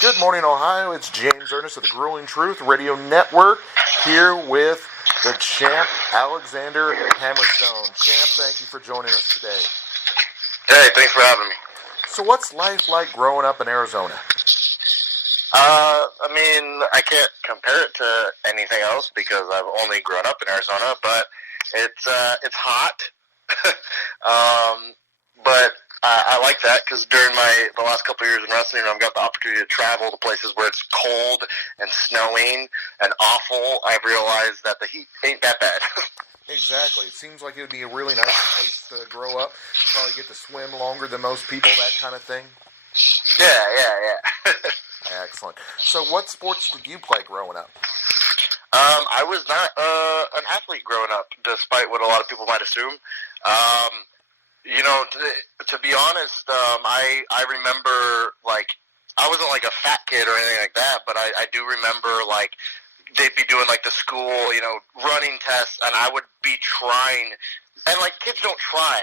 Good morning, Ohio. It's James Ernest of the Grueling Truth Radio Network here with the champ, Alexander Hammerstone. Champ, thank you for joining us today. Hey, thanks for having me. So what's life like growing up in Arizona? I can't compare it to anything else because I've only grown up in Arizona, but it's hot. But I like that because during the last couple of years in wrestling, I've got the opportunity to travel to places where it's cold and snowing and awful. I've realized that the heat ain't that bad. Exactly. It seems like it would be a really nice place to grow up. You probably get to swim longer than most people, that kind of thing. Yeah. Excellent. So what sports did you play growing up? I was not an athlete growing up, despite what a lot of people might assume. To be honest, I remember, like, I wasn't like a fat kid or anything like that, but I do remember, like, they'd be doing, like, the school, running tests, and I would be trying. And, like, kids don't try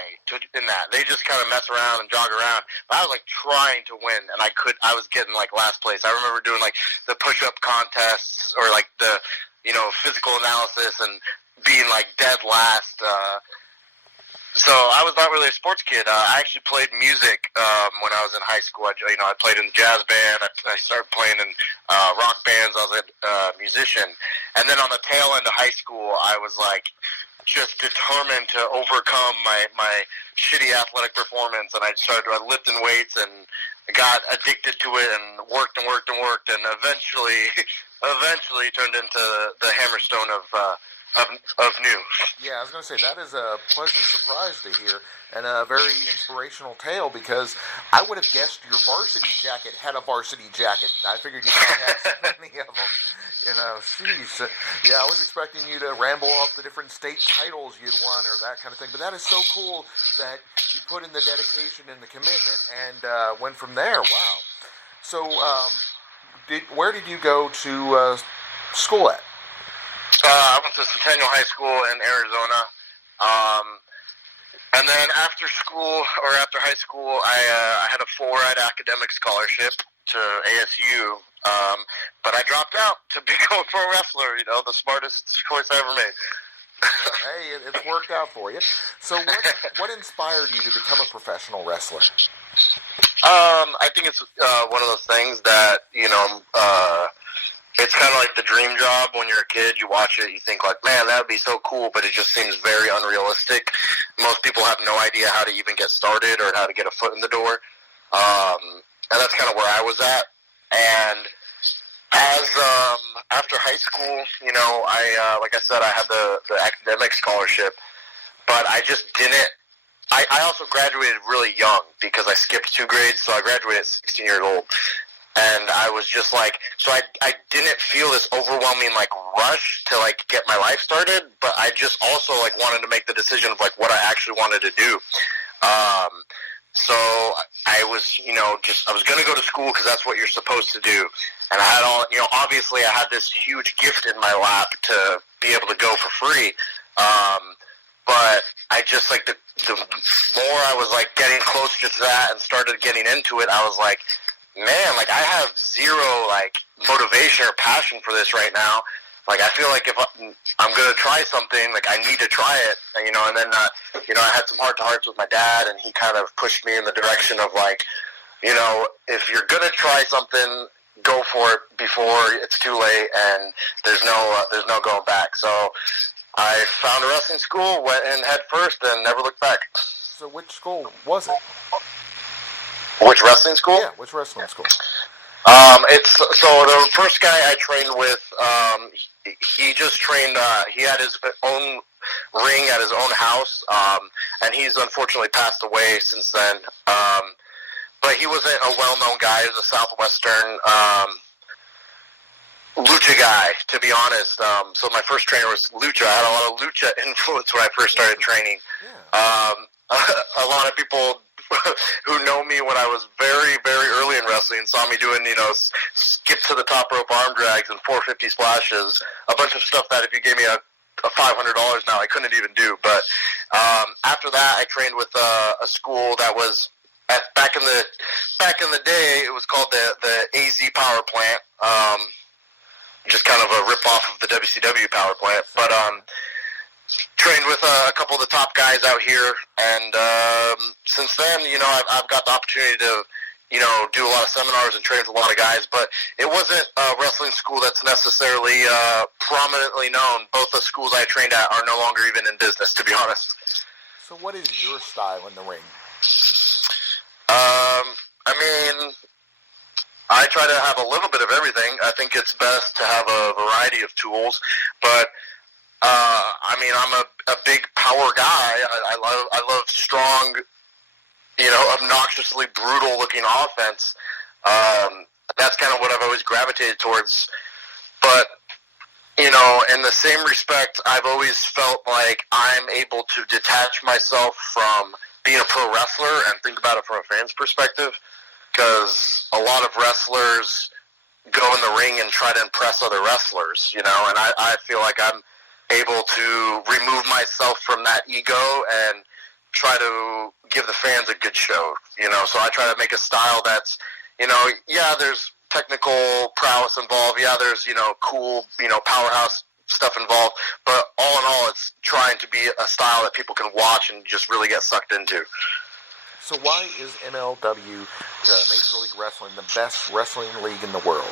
in that. They just kind of mess around and jog around. But I was, like, trying to win, and I was getting, like, last place. I remember doing, like, the push-up contests or, like, the, physical analysis and being, like, dead last. So I was not really a sports kid. I actually played music when I was in high school. I played in the jazz band. I started playing in rock bands. I was a musician. And then on the tail end of high school, I was, like, just determined to overcome my shitty athletic performance, and I started lifting weights and got addicted to it and worked, and eventually turned into the Hammerstone of new. Yeah, I was going to say, that is a pleasant surprise to hear, and a very inspirational tale, because I would have guessed your varsity jacket had a varsity jacket. I figured you probably had so many of them. Jeez. Yeah, I was expecting you to ramble off the different state titles you'd won or that kind of thing, but that is so cool that you put in the dedication and the commitment and went from there. Wow. So, where did you go to school at? I went to Centennial High School in Arizona. And then after high school, I had a full-ride academic scholarship to ASU. But I dropped out to become a pro wrestler, the smartest choice I ever made. Hey, it's worked out for you. So what inspired you to become a professional wrestler? I think it's one of those things that, it's kind of like the dream job. When you're a kid, you watch it, you think, like, man, that would be so cool, but it just seems very unrealistic. Most people have no idea how to even get started or how to get a foot in the door. And that's kind of where I was at. And after high school, I like I said, I had the academic scholarship, but I just didn't. I also graduated really young because I skipped 2 grades, so I graduated at 16 years old. And I was just like, so I didn't feel this overwhelming, like, rush to, like, get my life started, but I just also, like, wanted to make the decision of, like, what I actually wanted to do. So I was, I was going to go to school because that's what you're supposed to do. And I had obviously I had this huge gift in my lap to be able to go for free. But I just, like, the more I was, like, getting closer to that and started getting into it, I was like, man, like, I have zero, like, motivation or passion for this right now. Like, I feel like if I'm going to try something, like, I need to try it, and then, I had some heart-to-hearts with my dad, and he kind of pushed me in the direction of, like, if you're going to try something, go for it before it's too late, and there's no going back. So I found a wrestling school, went in head first, and never looked back. So which school was it? Which wrestling school? Yeah, which wrestling school? So the first guy I trained with, he just trained, he had his own ring at his own house, and he's unfortunately passed away since then. But he wasn't a well-known guy. He was a Southwestern lucha guy, to be honest. So my first trainer was lucha. I had a lot of lucha influence when I first started training. Yeah. A lot of people who know me when I was very, very early in wrestling saw me doing, skip to the top rope arm drags and 450 splashes, a bunch of stuff that if you gave me a $500 now, I couldn't even do. But after that, I trained with a school that was back in the day, it was called the AZ Power Plant, just kind of a rip off of the WCW Power Plant. But trained with a couple of the top guys out here, and since then, I've got the opportunity to do a lot of seminars and train with a lot of guys, but it wasn't a wrestling school that's necessarily prominently known. Both the schools I trained at are no longer even in business, to be honest. So what is your style in the ring? I try to have a little bit of everything. I think it's best to have a variety of tools, but I'm a big power guy. I love strong, obnoxiously brutal-looking offense. That's kind of what I've always gravitated towards. But, in the same respect, I've always felt like I'm able to detach myself from being a pro wrestler and think about it from a fan's perspective, because a lot of wrestlers go in the ring and try to impress other wrestlers, and I feel like I'm able to remove myself from that ego and try to give the fans a good show, so I try to make a style that's, there's technical prowess involved, there's, cool, powerhouse stuff involved, but all in all, it's trying to be a style that people can watch and just really get sucked into. So why is MLW, Major League Wrestling, the best wrestling league in the world?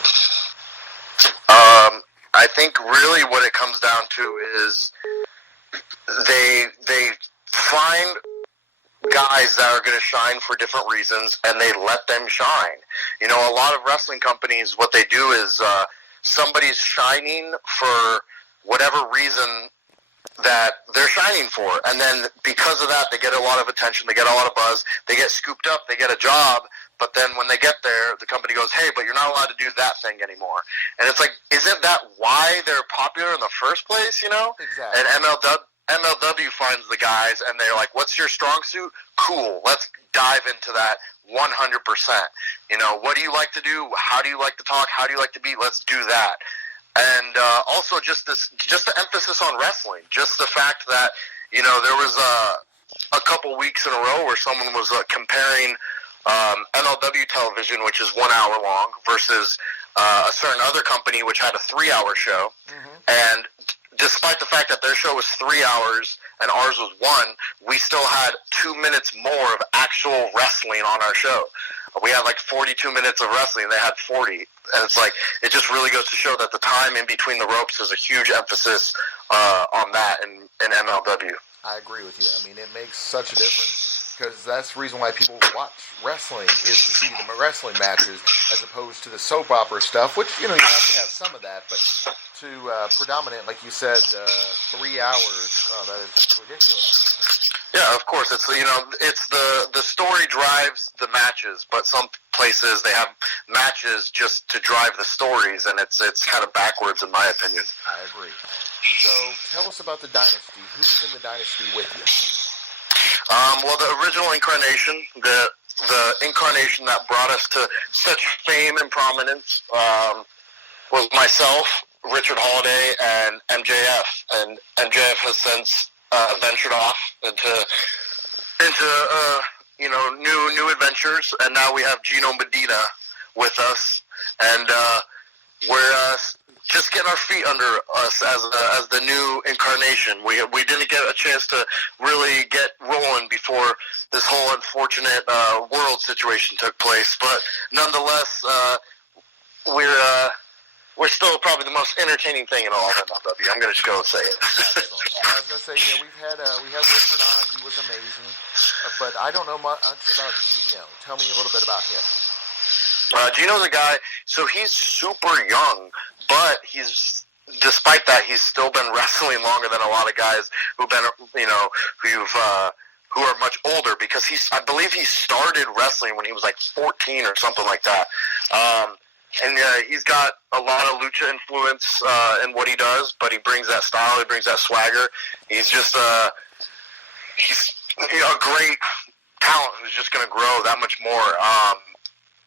I think really what it comes down to is they find guys that are going to shine for different reasons, and they let them shine. A lot of wrestling companies, what they do is somebody's shining for whatever reason that they're shining for, and then because of that, they get a lot of attention, they get a lot of buzz, they get scooped up, they get a job, but then when they get there, the company goes, hey, but you're not allowed to do that thing anymore. And it's like, isn't that why they're popular in the first place, Exactly. And MLW finds the guys, and they're like, what's your strong suit? Cool, let's dive into that 100%. What do you like to do? How do you like to talk? How do you like to be? Let's do that. And also just the emphasis on wrestling, just the fact that, there was a couple weeks in a row where someone was comparing MLW television, which is 1 hour long, versus a certain other company which had a 3-hour show. Mm-hmm. And despite the fact that their show was 3 hours and ours was 1, we still had 2 minutes more of actual wrestling on our show. We had like 42 minutes of wrestling, and they had 40. And it's like, it just really goes to show that the time in between the ropes is a huge emphasis on that in MLW. I agree with you. It makes such a difference, because that's the reason why people watch wrestling, is to see the wrestling matches as opposed to the soap opera stuff, which, you have to have some of that, but to predominate, like you said, 3 hours, that is just ridiculous. Yeah, of course. It's it's the story drives the matches, but some places they have matches just to drive the stories, and it's kind of backwards in my opinion. I agree. So tell us about the Dynasty. Who's in the Dynasty with you? Well, the original incarnation, the incarnation that brought us to such fame and prominence, was myself, Richard Holiday, and MJF. And MJF has since ventured off into new adventures, and now we have Gino Medina with us, and we're just getting our feet under us as the new incarnation. We didn't get a chance to really get rolling before this whole unfortunate world situation took place, but nonetheless, we're still probably the most entertaining thing in all of MLW. I'm going to just go and say it. Excellent. I was going to say, we had Richard on. He was amazing, but I don't know much about Gino. Tell me a little bit about him. Gino's a guy, so he's super young, but despite that, he's still been wrestling longer than a lot of guys who've been, who are much older, because I believe he started wrestling when he was like 14 or something like that. And he's got a lot of lucha influence in what he does, but he brings that style, he brings that swagger. He's just he's a great talent who's just going to grow that much more.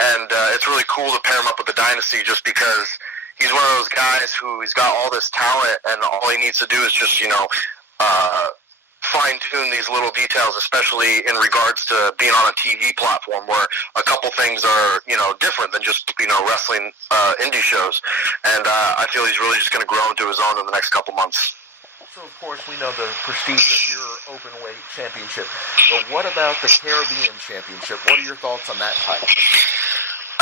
And it's really cool to pair him up with the Dynasty, just because he's one of those guys who he's got all this talent, and all he needs to do is just fine-tune these little details, especially in regards to being on a TV platform where a couple things are, different than just, wrestling indie shows. And I feel he's really just going to grow into his own in the next couple months. So, of course, we know the prestige of your openweight championship. But what about the Caribbean Championship? What are your thoughts on that title?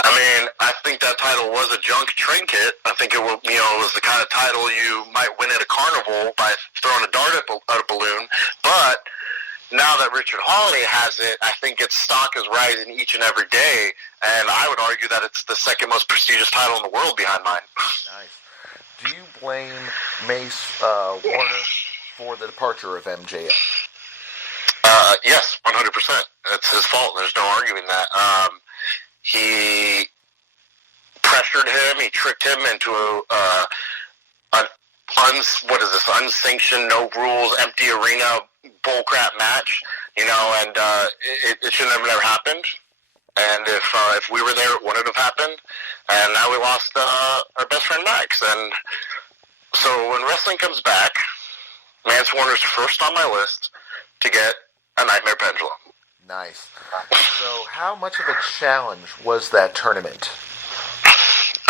I mean, I think that title was a junk trinket. I think it was, it was the kind of title you might win at a carnival by throwing a dart at a balloon. But now that Richard Hawley has it, I think its stock is rising each and every day. And I would argue that it's the second most prestigious title in the world behind mine. Nice. Do you blame Mace Warner for the departure of MJF? Yes, 100%. It's his fault. There's no arguing that. He pressured him. He tricked him into unsanctioned, no rules, empty arena, bullcrap match. And it should have never happened. And if we were there, it wouldn't have happened. And now we lost our best friend Max. And so when wrestling comes back, Mance Warner's first on my list to get a Nightmare Pendulum. Nice. So how much of a challenge was that tournament?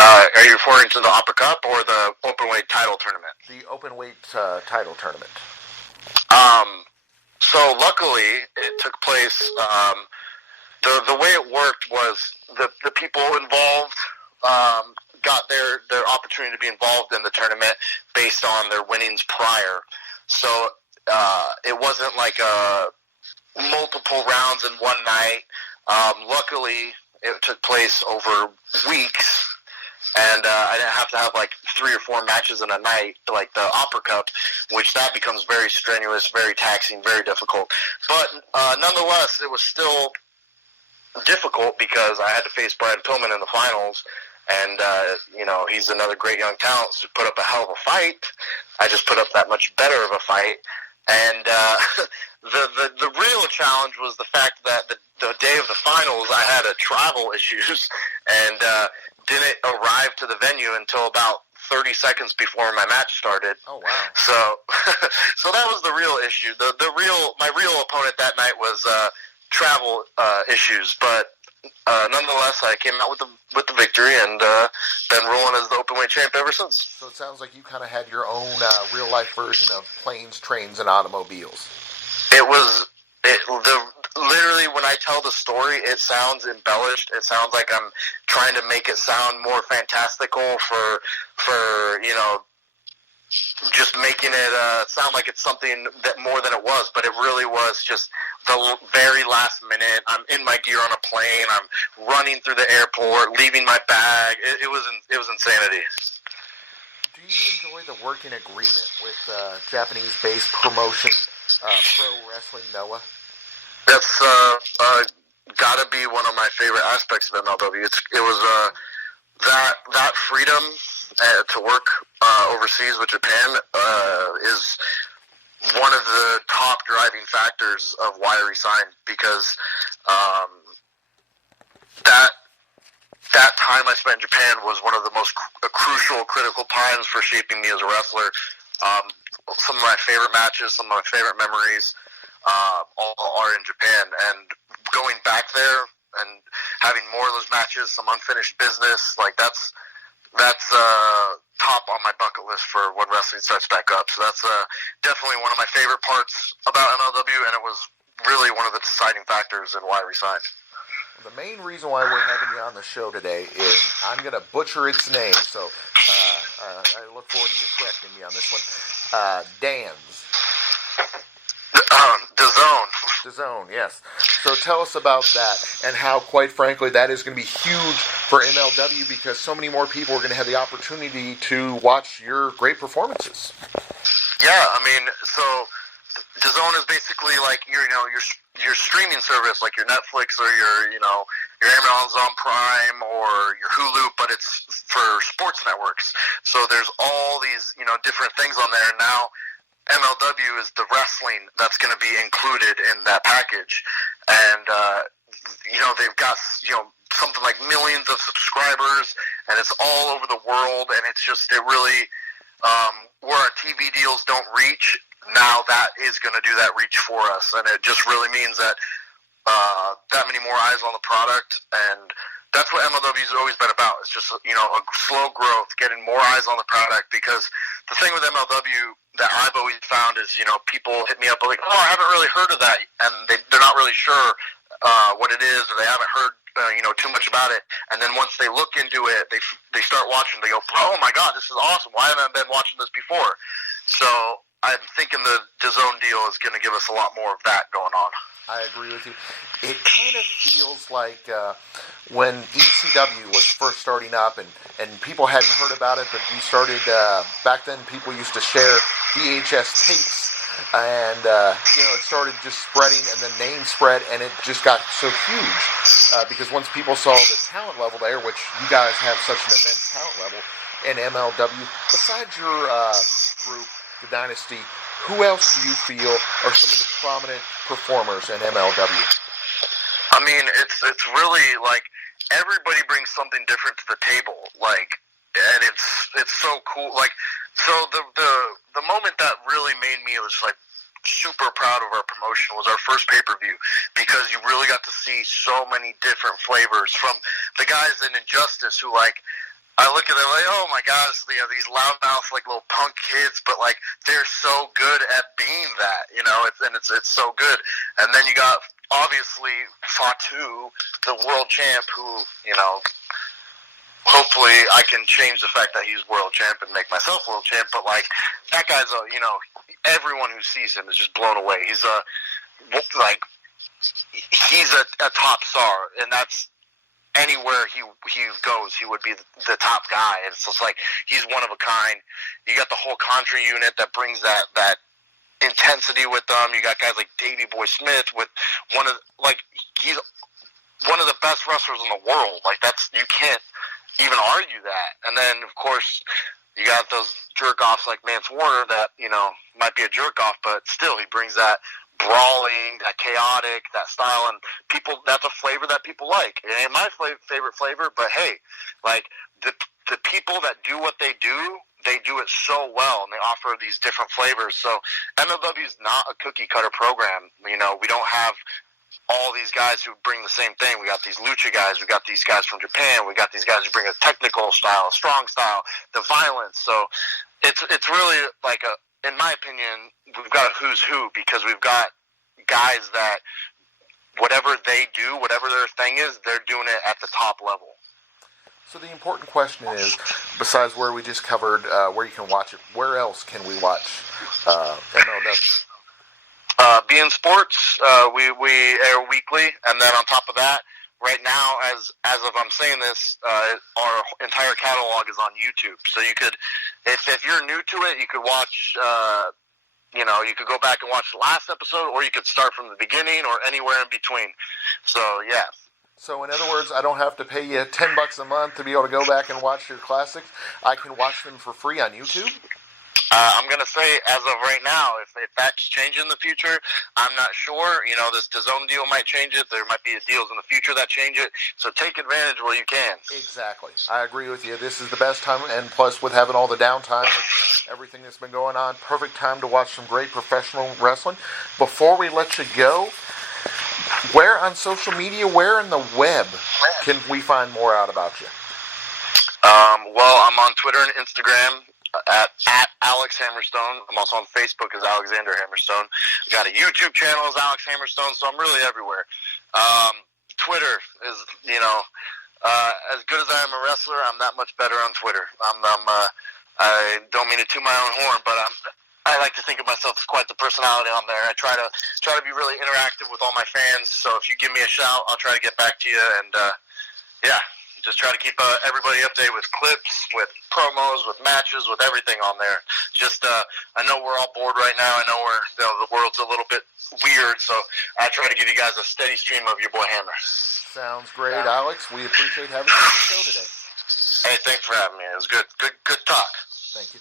Are you referring to the Opera Cup or the Openweight title tournament? The Openweight title tournament. So luckily, it took place... The way it worked was the people involved got their opportunity to be involved in the tournament based on their winnings prior. So it wasn't like multiple rounds in one night. Luckily, it took place over weeks, and I didn't have to have like 3 or 4 matches in a night like the Opera Cup, which that becomes very strenuous, very taxing, very difficult. But nonetheless, it was still difficult because I had to face Brian Pillman in the finals, and he's another great young talent, so put up a hell of a fight. I just put up that much better of a fight, and the real challenge was the fact that the day of the finals I had travel issues and didn't arrive to the venue until about 30 seconds before my match started. Oh wow! So that was the real issue. My real opponent that night was travel issues, but nonetheless, I came out with the victory and been rolling as the Openweight champ ever since. So it sounds like you kind of had your own real life version of planes, trains, and automobiles. Literally, when I tell the story, it sounds embellished. It sounds like I'm trying to make it sound more fantastical for just making it sound like it's something that more than it was, but it really was just the very last minute. I'm in my gear on a plane. I'm running through the airport, leaving my bag. It was insanity. Do you enjoy the working agreement with Japanese-based promotion Pro Wrestling Noah? That's got to be one of my favorite aspects of MLW. It was that freedom to work overseas with Japan is one of the top driving factors of why I resigned, because that time I spent in Japan was one of the most crucial, critical times for shaping me as a wrestler. Some of my favorite matches, some of my favorite memories all are in Japan, and going back there and having more of those matches, some unfinished business, like that's top on my bucket list for when wrestling starts back up. So that's definitely one of my favorite parts about MLW, and it was really one of the deciding factors in why I resigned. The main reason why we're having you on the show today is I'm going to butcher its name, so I look forward to you correcting me on this one. Dan's. DAZN, yes. So tell us about that and how, quite frankly, that is going to be huge for MLW because so many more people are going to have the opportunity to watch your great performances. Yeah, I mean, so DAZN is basically like your streaming service, like your Netflix or your Amazon Prime or your Hulu, but it's for sports networks. So there's all these different things on there now. MLW is the wrestling that's going to be included in that package, and they've got something like millions of subscribers, and it's all over the world, and it's just it really where our TV deals don't reach. now that is going to do that reach for us, and it just really means that that many more eyes on the product, and that's what MLW's always been about. It's just, a slow growth, getting more eyes on the product, because the thing with MLW that I've always found is, people hit me up like, oh, I haven't really heard of that, and they're not really sure what it is, or they haven't heard too much about it, and then once they look into it, they start watching, they go, oh my god, this is awesome, why haven't I been watching this before? So I'm thinking the DAZN deal is going to give us a lot more of that going on. I agree with you. It kind of feels like when ECW was first starting up, and people hadn't heard about it, but you started, back then people used to share VHS tapes, and it started just spreading, and the name spread, and it just got so huge, because once people saw the talent level there, which you guys have such an immense talent level in MLW, besides your group, the Dynasty, who else do you feel are some of the prominent performers in MLW? I mean, it's really like everybody brings something different to the table, and it's so cool. So the moment that really made me was super proud of our promotion was our first pay-per-view, because you really got to see so many different flavors from the guys in Injustice who I look at them like, oh my gosh, these loudmouth little punk kids, but they're so good at being that, it's so good. And then you got obviously Fatu, the world champ, who hopefully I can change the fact that he's world champ and make myself world champ. But that guy's everyone who sees him is just blown away. He's he's a top star, and that's. Anywhere he goes, he would be the top guy. And it's just he's one of a kind. You got the whole Contra unit that brings that intensity with them. You got guys like Davey Boy Smith with he's one of the best wrestlers in the world. You can't even argue that. And then of course you got those jerk offs like Mance Warner that might be a jerk off, but still he brings that brawling, that chaotic, that style, and that's a flavor that people like. It ain't my favorite flavor, but hey, the people that do what they do it so well, and they offer these different flavors. So MLW is not a cookie cutter program. We don't have all these guys who bring the same thing. We got these lucha guys, we got these guys from Japan, we got these guys who bring a technical style, a strong style, the violence. So it's really in my opinion, we've got a who's who, because we've got guys that whatever they do, whatever their thing is, they're doing it at the top level. So the important question is, besides where we just covered, where you can watch it, where else can we watch MLW? Being Sports, we air weekly, and then on top of that, right now, as of I'm saying this, our entire catalog is on YouTube. So you could, if you're new to it, you could watch, you could go back and watch the last episode, or you could start from the beginning, or anywhere in between. So yeah. So in other words, I don't have to pay you $10 a month to be able to go back and watch your classics. I can watch them for free on YouTube. I'm going to say, as of right now, if that's changing in the future, I'm not sure. This DAZN deal might change it. There might be deals in the future that change it. So take advantage while you can. Exactly. I agree with you. This is the best time, and plus with having all the downtime, everything that's been going on, perfect time to watch some great professional wrestling. Before we let you go, where on social media, where in the web can we find more out about you? Well, I'm on Twitter and Instagram at Alex Hammerstone. I'm also on Facebook as Alexander Hammerstone. I got a YouTube channel as Alex Hammerstone, so I'm really everywhere. Twitter is, as good as I am a wrestler, I'm that much better on Twitter. I don't mean to toot my own horn, but I like to think of myself as quite the personality on there. I try to be really interactive with all my fans. So if you give me a shout, I'll try to get back to you. And just try to keep everybody updated with clips, with promos, with matches, with everything on there. Just I know we're all bored right now. I know the world's a little bit weird, so I try to give you guys a steady stream of your boy Hammer. Sounds great, Alex. We appreciate having you on the show today. Hey, thanks for having me. It was good talk. Thank you.